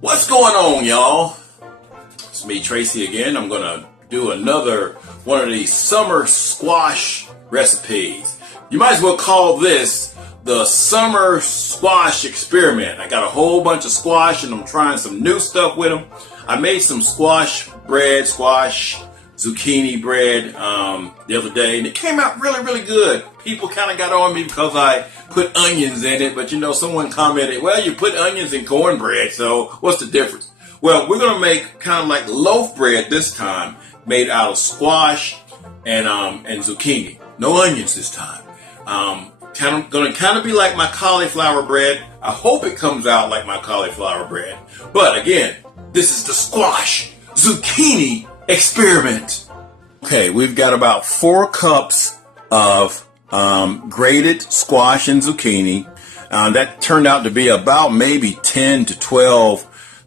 What's going on, y'all? It's me, Tracy, again. I'm gonna do another one of these summer squash recipes. You might as well call this the summer squash experiment. I got a whole bunch of squash and I'm trying some new stuff with them. I made some squash zucchini bread the other day, and it came out really good. People kind of got on me because I put onions in it, but you know, someone commented, well, you put onions in cornbread, so what's the difference? Well, we're gonna make kind of like loaf bread this time, made out of squash and zucchini. No onions this time. Gonna be like my cauliflower bread. I hope it comes out like my cauliflower bread. But again, this is the squash zucchini experiment. Okay, we've got about 4 cups of grated squash and zucchini. That turned out to be about maybe 10 to 12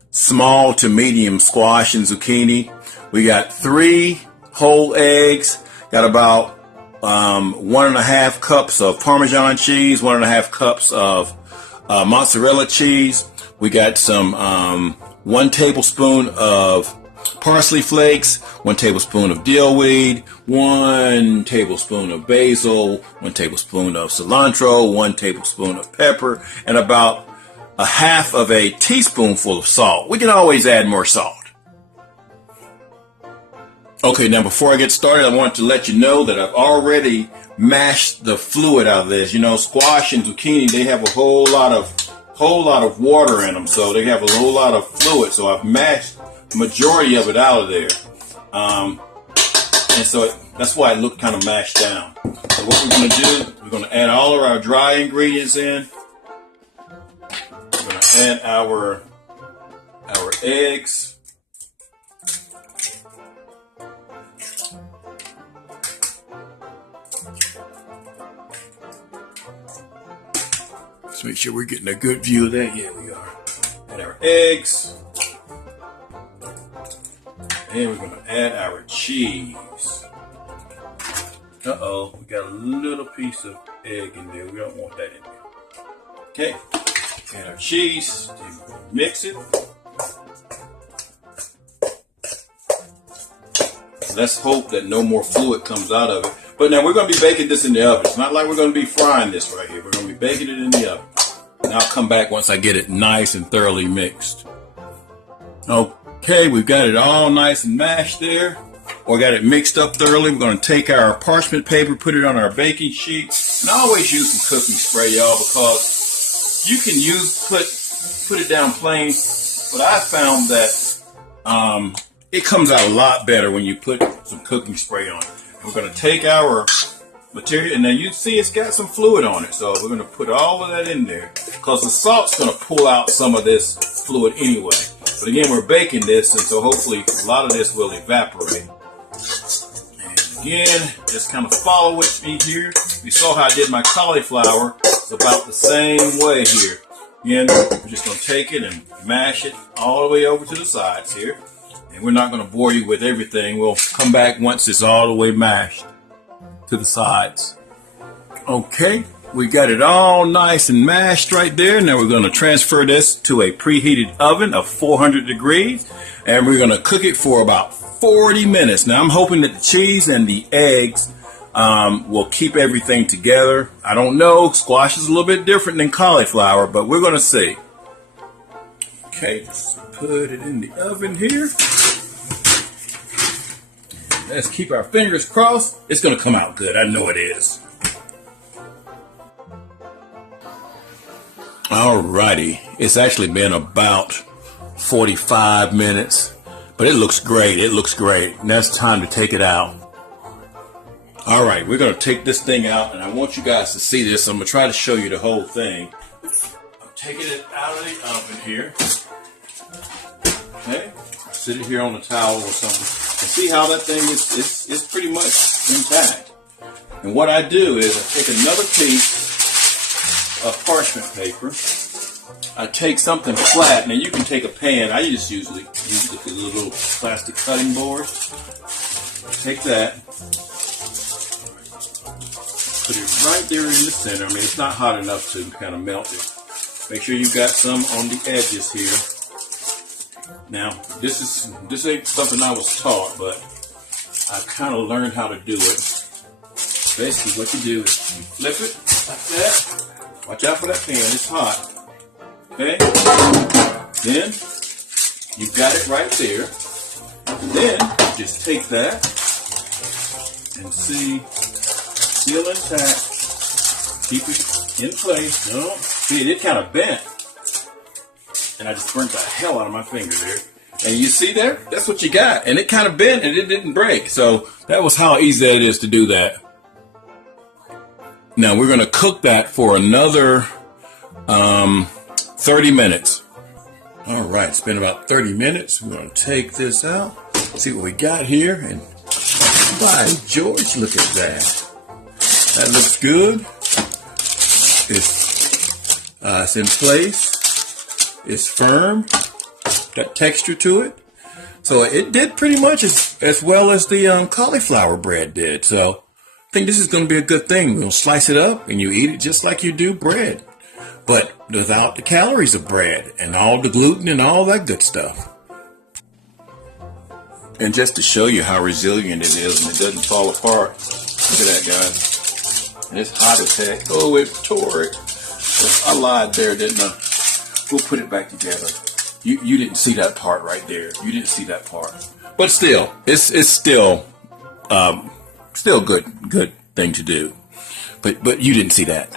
small to medium squash and zucchini. We got 3 whole eggs, got about 1.5 cups of Parmesan cheese, 1.5 cups of mozzarella cheese. We got some 1 tablespoon of parsley flakes, 1 tablespoon of dill weed, 1 tablespoon of basil, 1 tablespoon of cilantro, 1 tablespoon of pepper, and about 1/2 of a teaspoonful of salt. We can always add more salt. Okay, now before I get started, I want to let you know that I've already mashed the fluid out of this. You know, squash and zucchini, they have a whole lot of water in them, so they have a whole lot of fluid. So I've mashed the majority of it out of there, and so that's why it looked kind of mashed down. So what we're going to do, we're going to add all of our dry ingredients in. We're going to add our eggs. Let's make sure we're getting a good view of that. Yeah, we are. Add our eggs. And we're going to add our cheese. Uh-oh, we got a little piece of egg in there. We don't want that in there. Okay, add our cheese. Mix it. Let's hope that no more fluid comes out of it. But now we're going to be baking this in the oven. It's not like we're going to be frying this right here. We're going to be baking it in the oven. And I'll come back once I get it nice and thoroughly mixed. Okay, we've got it all nice and mashed there, or got it mixed up thoroughly. We're going to take our parchment paper, put it on our baking sheet, and I always use some cooking spray, y'all, because you can put it down plain, but I found that it comes out a lot better when you put some cooking spray on it. And we're going to take our material, and now you see it's got some fluid on it, so we're going to put all of that in there, because the salt's going to pull out some of this fluid anyway. But again, we're baking this, and so hopefully a lot of this will evaporate. And again, just kind of follow with me here. You saw how I did my cauliflower. It's about the same way here. Again, we're just going to take it and mash it all the way over to the sides here. And we're not going to bore you with everything. We'll come back once it's all the way mashed to the sides. Okay. We got it all nice and mashed right there. Now we're going to transfer this to a preheated oven of 400 degrees, and we're going to cook it for about 40 minutes. Now I'm hoping that the cheese and the eggs will keep everything together. I don't know. Squash is a little bit different than cauliflower, but we're going to see. Okay, let's put it in the oven here. Let's keep our fingers crossed. It's going to come out good. I know it is. Alrighty, it's actually been about 45 minutes, but it looks great. It looks great. Now it's time to take it out. Alright, we're going to take this thing out, and I want you guys to see this. I'm going to try to show you the whole thing. I'm taking it out of the oven here. Okay, sit it here on a towel or something, and see how that thing is pretty much intact. And what I do is I take another piece of parchment paper. I take something flat. Now you can take a pan. I just usually use the little plastic cutting board. Take that, put it right there in the center. I mean, it's not hot enough to kind of melt it. Make sure you've got some on the edges here. Now, this ain't something I was taught, but I kind of learned how to do it. Basically, what you do is you flip it like that. Watch out for that pan, it's hot. Okay? Then, you got it right there. Then, just take that and seal intact. Keep it in place. No, see, it kind of bent. And I just burnt the hell out of my finger there. And you see there? That's what you got. And it kind of bent and it didn't break. So that was how easy it is to do that. Now we're going to cook that for another 30 minutes. All right, it's been about 30 minutes. We're going to take this out. See what we got here. And by George, look at that. That looks good. It's in place. It's firm. Got texture to it. So it did pretty much as well as the cauliflower bread did. So I think this is going to be a good thing. We're going to slice it up and you eat it just like you do bread, but without the calories of bread and all the gluten and all that good stuff. And just to show you how resilient it is and it doesn't fall apart. Look at that, guys. And it's hot as heck. Oh, it tore it. I lied there, didn't I? We'll put it back together. You didn't see that part right there. You didn't see that part. But still, it's still good thing to do. But you didn't see that.